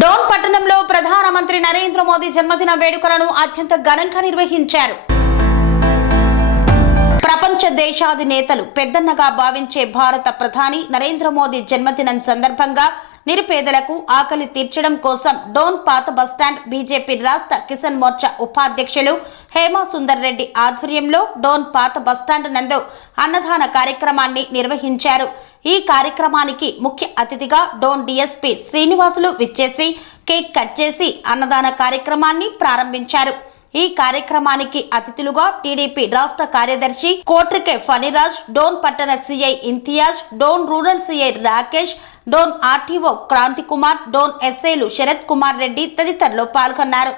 డోన్ పట్టణంలో ప్రధానమంత్రి నరేంద్ర మోదీ జన్మదిన వేడుకలను అత్యంత ఘనంగా నిర్వహించారు. ప్రపంచ దేశాధినేతలు పెద్దన్నగా భావించే భారత ప్రధాని నరేంద్ర మోదీ జన్మదినం సందర్భంగా నిరుపేదలకు ఆకలి తీర్చడం కోసం డోన్ పాత బస్టాండ్ బీజేపీ రాష్ట్ర కిసాన్ మోర్చా ఉపాధ్యక్షులు హేమా సుందర్ రెడ్డి ఆధ్వర్యంలో డోన్ పాత బస్టాండ్ నందు అన్నదాన కార్యక్రమాన్ని నిర్వహించారు. ఈ కార్యక్రమానికి ముఖ్య అతిథిగా డోన్ డీఎస్పీ శ్రీనివాసులు విచ్చేసి కేక్ కట్ చేసి అన్నదాన కార్యక్రమాన్ని ప్రారంభించారు. ఈ కార్యక్రమానికి అతిథులుగా టీడీపీ రాష్ట్ర కార్యదర్శి కోట్రికే ఫణిరాజ్, డోన్ పట్టణ CI Imtiaz, Dhone rural CI Rakesh, Dhone RTO Kranthi Kumar, Dhone ఎస్ఐలు శరత్ కుమార్ రెడ్డి తదితరులు పాల్గొన్నారు.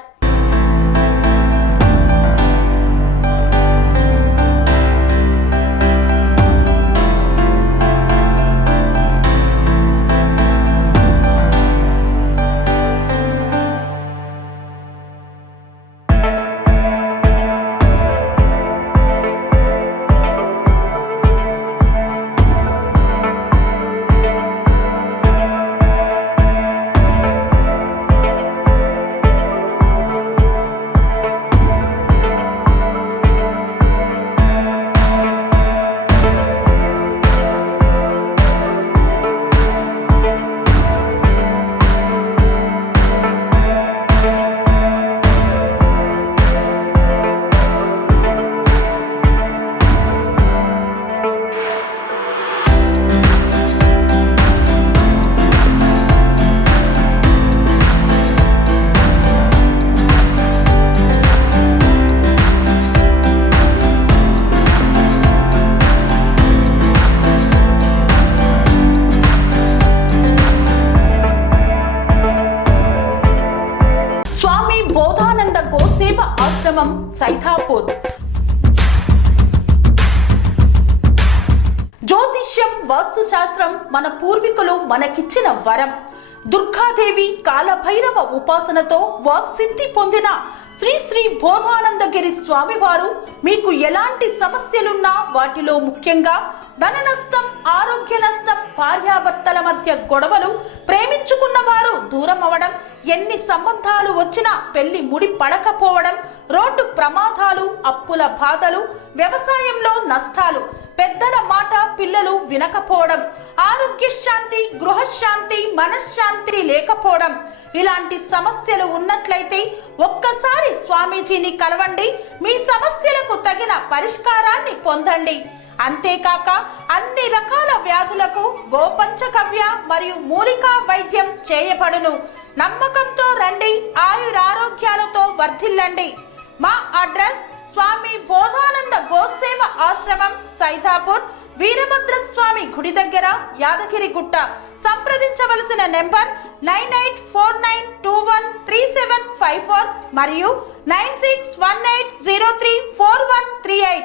ఆశ్రమం సైథాపూర్. జ్యోతిష్యం, వాస్తుశాస్త్రం మన పూర్వీకులు మనకిచ్చిన వరం. దుర్గాదేవి, కాలభైరవ ఉపాసనతో వాక్సిద్ధి పొందిన శ్రీ శ్రీ బోధానందగిరి స్వామివారు మీకు ఎలాంటి సమస్యలున్నా, వాటిలో ముఖ్యంగా ధన నష్టం, ఆరోగ్య నష్టం, భార్యాభర్తల మధ్య గొడవలు, ప్రేమించుకున్న వారు దూరం అవడం, ఎన్ని సంబంధాలు వచ్చినా పెళ్లి ముడి పడకపోవడం, రోడ్డు ప్రమాదాలు, అప్పుల బాధలు, వ్యవసాయంలో నష్టాలు, పెద్దల మాట పిల్లలు వినకపోవడం, ఆరోగ్య శాంతి, గృహశాంతి, మనశ్శాంతి లేకపోవడం, ఇలాంటి సమస్యలు ఉన్నట్లయితే ఒక్కసారి స్వామీజీని కలవండి. మీ సమస్యలకు తగిన పరిష్కారాన్ని పొందండి. అంతేకాక అన్ని రకాల వ్యాధులకు గోపంచకవ్య మరియు మూలికా వైద్యం చేయబడును. నమ్మకంతో రండి, ఆయురారోగ్యాలతో వర్ధిల్లండి. మా అడ్రస్ స్వామి బోధానంద గోసేవ ఆశ్రమం, సైథాపూర్, వీరభద్రస్వామి గుడి దగ్గర, యాదగిరిగుట్ట. సంప్రదించవలసిన నెంబర్ 9849213754 మరియు 9618034138.